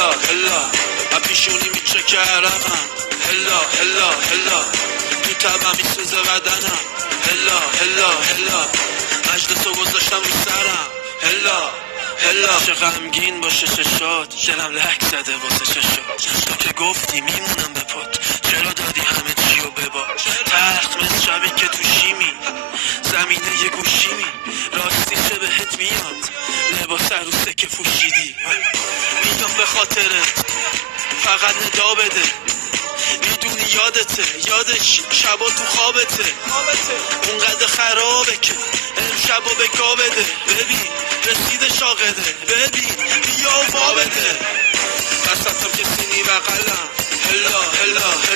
هلا هلا اپیشونی میچکه عرقم هلا هلا هلا تو تبم میسوزه بدنم هلا هلا هلا مجلسو گذاشتم رو سرم هلا هلا چه غمگین باشه چشات دلم لک زده واسه چشات تو که گفتی میمونم به پات چرا دادی همه چیو ببا تخت مثل شبی که تو شیمی زمینه یه گوشیمی راستی چه بهت میاد لباس عروسه که پوشیدی میگم به خاطرت فقط ندا بده میدونی یادته یادش شبا تو خوابته اونقدر خرابه که امشبا به گا بده ببین رسید شاقده ببین بیا و بده دستم که سینی بغلم هلا هلا هلا